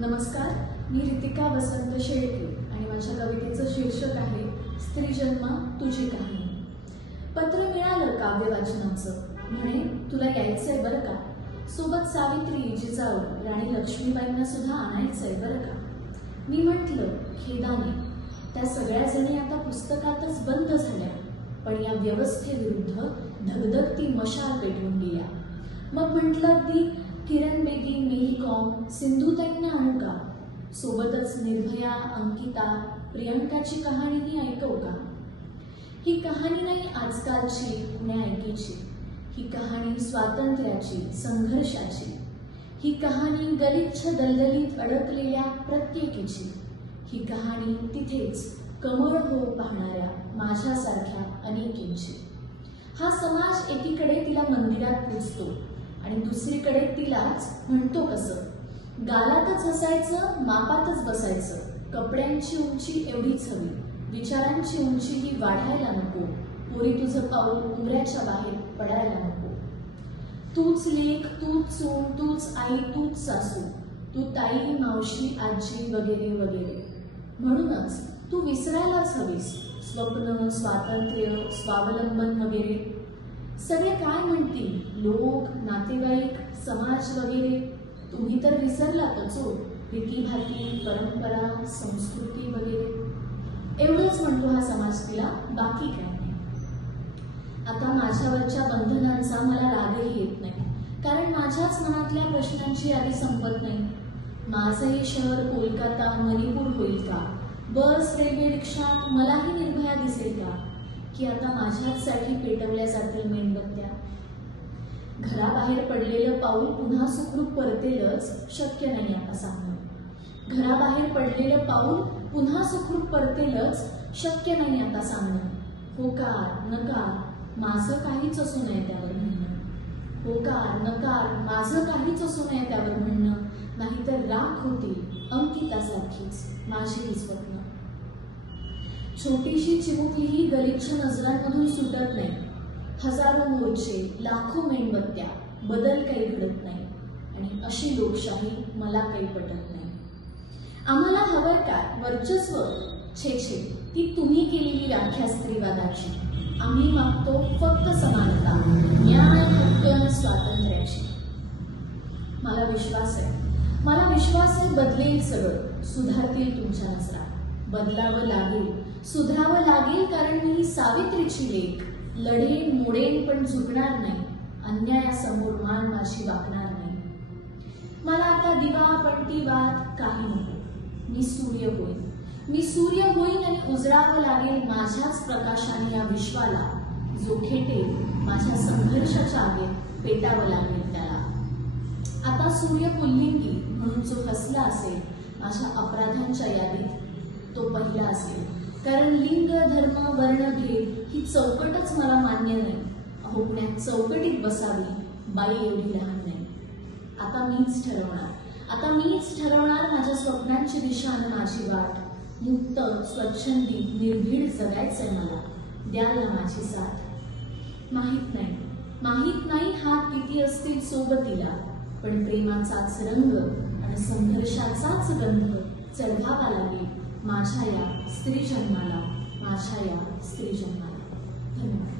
नमस्कार, मी रितिका वसंत शेळके आणि माझ्या कवितेचं शीर्षक आहे स्त्री जन्म तुझी कहाणी। पत्र मिळालं काव्य वाचनाचं, म्हणे तुला यायचंय बरं का, सोबत सावित्री जिजाऊ राणी लक्ष्मीबाईंना सुद्धा आणायचंय बरं का। मी म्हटलं खेदाने, त्या सगळ्या जणी आता पुस्तकातच बंद झाल्या, पण या व्यवस्थेविरुद्ध धगधगती मशाल पेटवून गेल्या। मग म्हटलं अगदी किरण बेदी, मेरी कॉम, सिंधुताईंना आणू का, सोबतच निर्भया, अंकिता, प्रियंकाची कहाणीही ऐकवू का। ही कहाणी नाही आजकालची पुण्या ऐकीची, ही कहाणी स्वातंत्र्याची, संघर्षाची, ही कहाणी गलिच्छ दलदलीत अडकलेल्या प्रत्येकीची, ही कहाणी तिथेच कमळ हो पाहणाऱ्या माझ्यासारख्या अनेकींची। हा समाज एकीकडे तिला मंदिरात पूजतो आणि दुसरीकडे तिलाच म्हणतो कसं, गालातच हसायचं, मापातच बसायचं, कपड्यांची उंची एवढीच हवी, विचारांची उंची ही वाढायला नको, पोरी तुझं पाऊल उमऱ्याच्या बाहेर पडायला नको। तूच लेक, तूच सून, तूच आई, तूच सासू, तू ताई, मावशी, आजी वगैरे वगैरे। म्हणूनच तू विसरायलाच हवीस स्वप्न, स्वातंत्र्य, स्वावलंबन वगैरे। सगळे काय म्हणतील, लोक, नातेवाईक, समाज वगैरे, तुम्ही तर विसरलातच हो रीतीभाती, परंपरा, संस्कृती वगैरे। एवढंच म्हणतो हा समाज तिला, बाकी काय नाही। आता माझ्यावरच्या बंधनांचा मला रागही येत नाही, कारण माझ्याच मनातल्या प्रश्नांची यादी संपत नाही। माझंही शहर कोलकाता, मणिपूर होईल का, बस, रेल्वे, रिक्षात मलाही निर्भया दिसेल का, की आता माझ्याचसाठी पेटवल्या जातील मेणबत्त्या। घराबाहेर पडलेलं पाऊल पुन्हा सुखरूप परतेलच शक्य नाही आता सांगणं। घराबाहेर पडलेलं पाऊल पुन्हा सुखरूप परतेलच शक्य नाही आता सांगणं। होकार, नकार, माझं काहीच असू नये त्यावर म्हणणं। होकार, नकार, माझं काहीच असू नये त्यावर म्हणणं, नाहीतर राख होतील अंकितासारखीच माझीही स्वप्न। छोटीशी चिमुकलीही गलिच्छ नजरांमधून सुटत नाही, हजारो मोर्चे, लाखो मेणबत्त्या, बदल काही घडत नाही, आणि अशी लोकशाही मला काही पटत नाही। आम्हाला हवंय काय वर्चस्व, छे छे, ती तुम्ही केलेली व्याख्या स्त्रीवादाची। आम्ही मागतो फक्त समानता, न्याय, हक्क आणि स्वातंत्र्याची। मला विश्वास आहे बदलेल सगळं, सुधारतील तुमच्या नजरा। बदलावं लागेल, सुधारावं लागेल, कारण मी ही सावित्रीची लेक, लढेन मोडेन पण झुकणार नाही, अन्यायासमोर मान माझी वाकणार नाही। मला आता दिवा, पणती, वाद काही नको, मी सूर्य होईन आणि उजळावं लागेल माझ्याच प्रकाशाने या विश्वाला, जो खेटेल माझ्या संघर्षाच्या आगीत पेटावं लागेल त्याला। आता सूर्य पुल्लिंगी म्हणून जो हसला असेल माझ्या अपराधांच्या यादीत, तो पहिला असेल, कारण लिंग, धर्म, वर्णभेद ही चौकटच मला मान्य नाही। अहो पुण्यात चौकटीत बसावी, बाई एवढी लहान नाही। आता मीच ठरवणार माझ्या स्वप्नांची दिशा आणि माझी वाट। मुक्त, स्वच्छंदी, निर्भीड जगायचंय मला, द्याल ना माझी साथ। माहीत नाही हात किती असतील सोबतीला, पण प्रेमाचाच रंग आणि संघर्षाचाच गंध चढवावा लागेल माझ्या या स्त्री जन्माला, धन्यवाद।